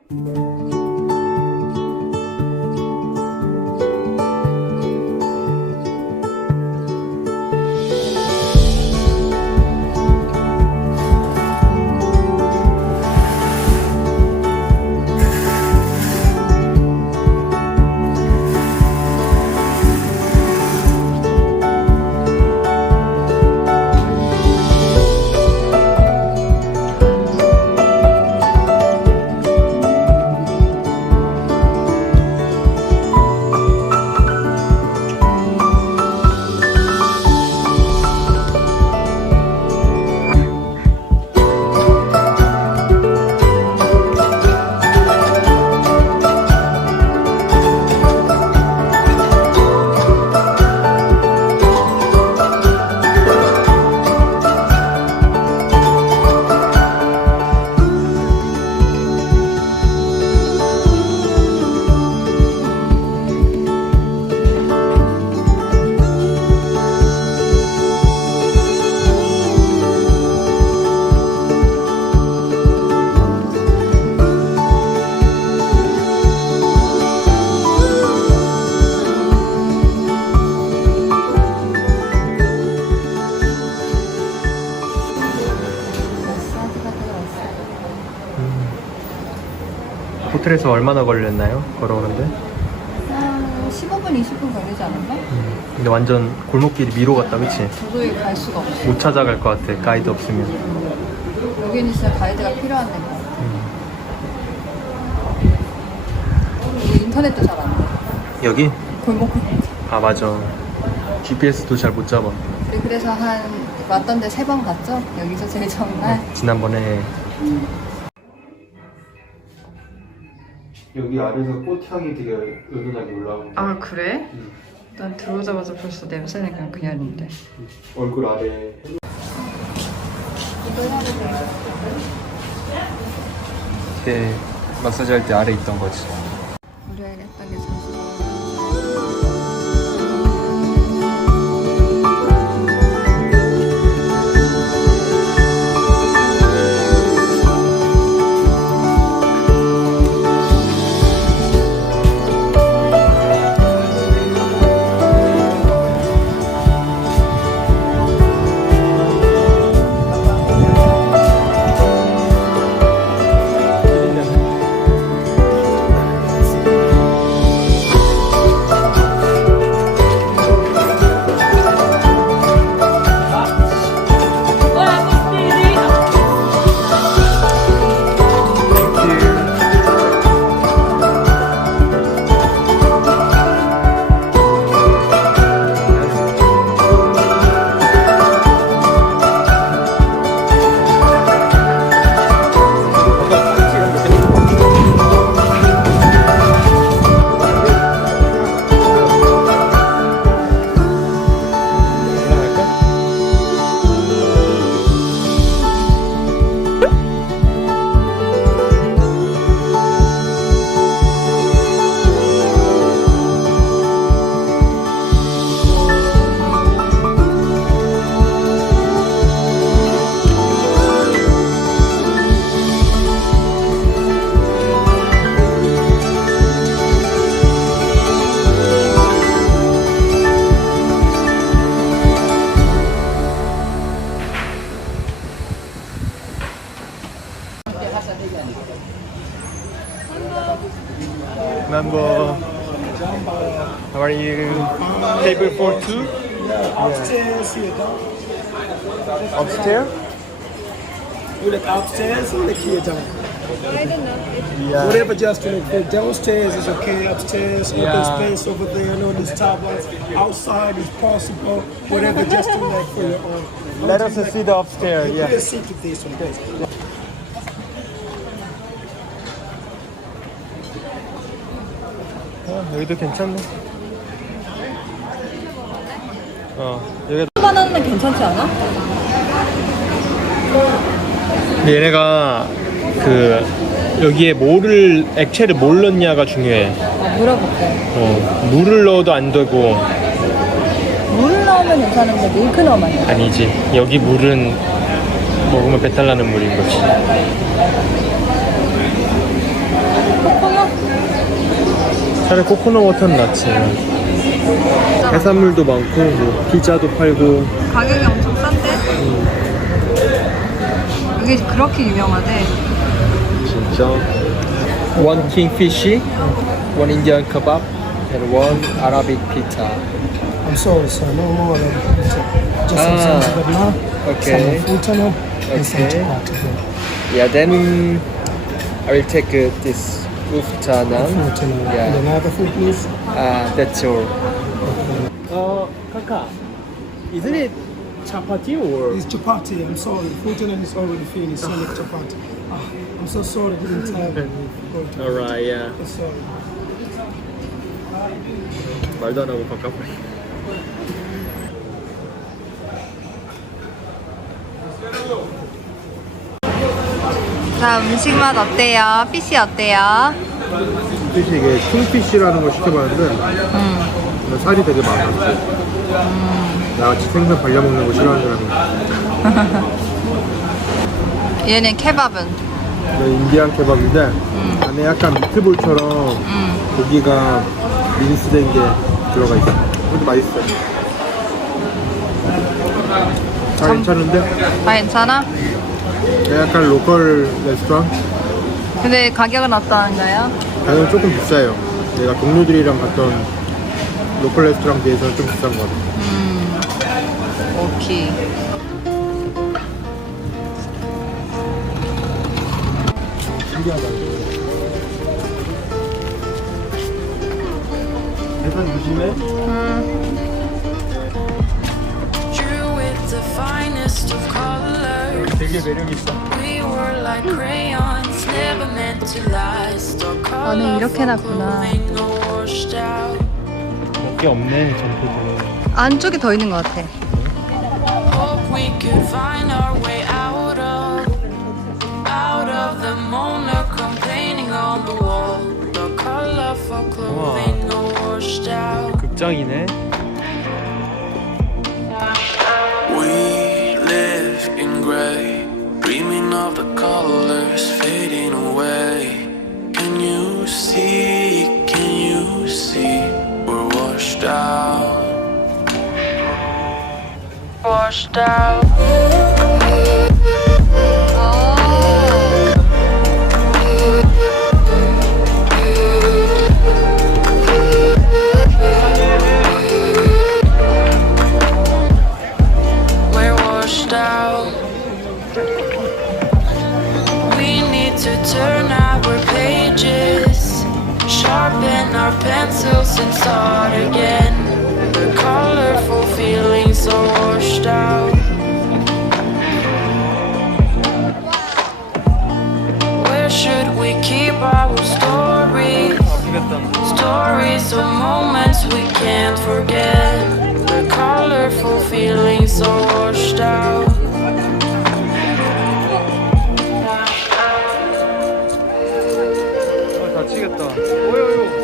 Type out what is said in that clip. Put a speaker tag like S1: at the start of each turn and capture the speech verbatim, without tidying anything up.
S1: 호텔에서 얼마나 걸렸나요? 걸어오는데?
S2: 한 십오 분, 이십 분 걸리지 않았나?
S1: 음. 근데 완전 골목길이 미로 같다, 그치?
S2: 도저히 갈 수가 없어.
S1: 못 찾아갈 것 같아, 가이드 없으면.
S2: 여기는 진짜 가이드가 필요한 데인 것 같아.
S1: 음.
S2: 그리고 인터넷도 잘 안 돼.
S1: 여기?
S2: 골목.
S1: 아, 맞아. 지피에스도 잘 못 잡아.
S2: 우리 그래서 한 왔던 데 세 번 갔죠? 여기서 제일 처음 날.
S1: 지난번에 여기 아래서 꽃향이 되게 은은하게 올라오고.
S2: 아 그래?
S1: 응.
S2: 난 들어오자마자 벌써 냄새는 그냥 그냥인데.
S1: 얼굴 아래. 이렇게 마사지 할 때 아래 있던 거지.
S2: 우리 아이가 했던 게 잠시.
S1: Mambo. How are you? Table for two?
S3: Yeah, upstairs here, dog.
S1: Upstairs?
S3: You look upstairs, you look here, dog.
S2: I don't know.
S1: Yeah.
S3: Whatever just to look downstairs is okay, upstairs, open
S1: Yeah.
S3: space over there, no this tables. Outside is possible, whatever just to like for your own.
S1: Let us see the upstairs.
S3: You
S1: Yeah.
S3: put a seat to this one, please.
S1: 어, 여기도 괜찮네. 어, 여기.
S2: 바나나는 괜찮지 않아?
S1: 근데 얘네가 그 여기에 뭐를 액체를 뭘 넣냐가 중요해.
S2: 아, 물어볼게.
S1: 어, 물을 넣어도 안 되고.
S2: 물 넣으면 괜찮은데 밀크 넣으면 안 돼.
S1: 아니지. 여기 물은 먹으면 배탈 나는 물인 거지. 차라리 코코넛 워터는 낫지. 해산물도 많고 뭐 피자도 팔고.
S2: 가격이 엄청 싼데? 여기 그렇게 유명하대.
S1: 진짜. One kingfish, one Indian kebab, and one Arabic pizza.
S3: I'm sorry, sir. No more than pizza. Just some
S1: Ah,
S3: Zanzibar now,
S1: okay.
S3: some Fulton, and some
S1: Okay.
S3: chapati.
S1: Yeah, then I will take uh, this ufta naan.
S3: Fulton, uh,
S1: Yeah.
S3: and another food, please.
S1: Ah, that's all. Uh, Kaka, isn't it chapati or?
S3: It's chapati. I'm sorry. Fulton is already finished. So it's chapati. Ah, I'm so sorry. I didn't tell you. Fulton.
S1: Alright, yeah.
S3: I'm sorry.
S1: 말도 안 하고 바꿔버리.
S2: 자, 음식 맛 어때요? 피시 어때요?
S4: 사실 이게 킹피쉬라는 걸 시켜봤는데
S2: 음.
S4: 살이 되게 많았어. 나같이 생선 발려먹는 거 싫어하는 사람이
S2: 얘는 케밥은?
S4: 인디안 케밥인데
S2: 음.
S4: 안에 약간 미트볼처럼
S2: 음.
S4: 고기가 민스된 게 들어가 있어. 근데 맛있어. 다 괜찮은데?
S2: 다 괜찮아?
S4: 약간 로컬 레스토랑?
S2: 근데 가격은 어떠한가요?
S4: 가격은 조금 비싸요. 내가 동료들이랑 갔던 로컬 레스토랑 비해서는 좀 비싼 것 같아.
S2: 음. 오케이.
S4: 신기하다. 대선 조심해.
S2: 음.
S5: Drew with the finest of colors.
S1: 되게 매력 있어.
S5: We were like crayons, never meant to last. Or
S2: 너는 이렇게
S5: colorful
S2: 해놨구나.
S5: clothing, or washed out.
S1: 먹게 없네 점포도.
S2: 안쪽에 더 있는 것 같아.
S5: Hope we could find our way out of, out of the monochrome painting on the wall. The colorful clothing, or washed out.
S1: 극장이네.
S5: We live in gray, dreaming of the colors fading away. Can you see, can you see, we're washed out, washed out. We're washed out. We need to turn our pages, sharpen our pencils and start again. The colorful feelings are washed out. Where should we keep our stories? Stories of moments we can't forget. The colorful feelings are washed out.
S1: 어, 다치겠다. 오요요.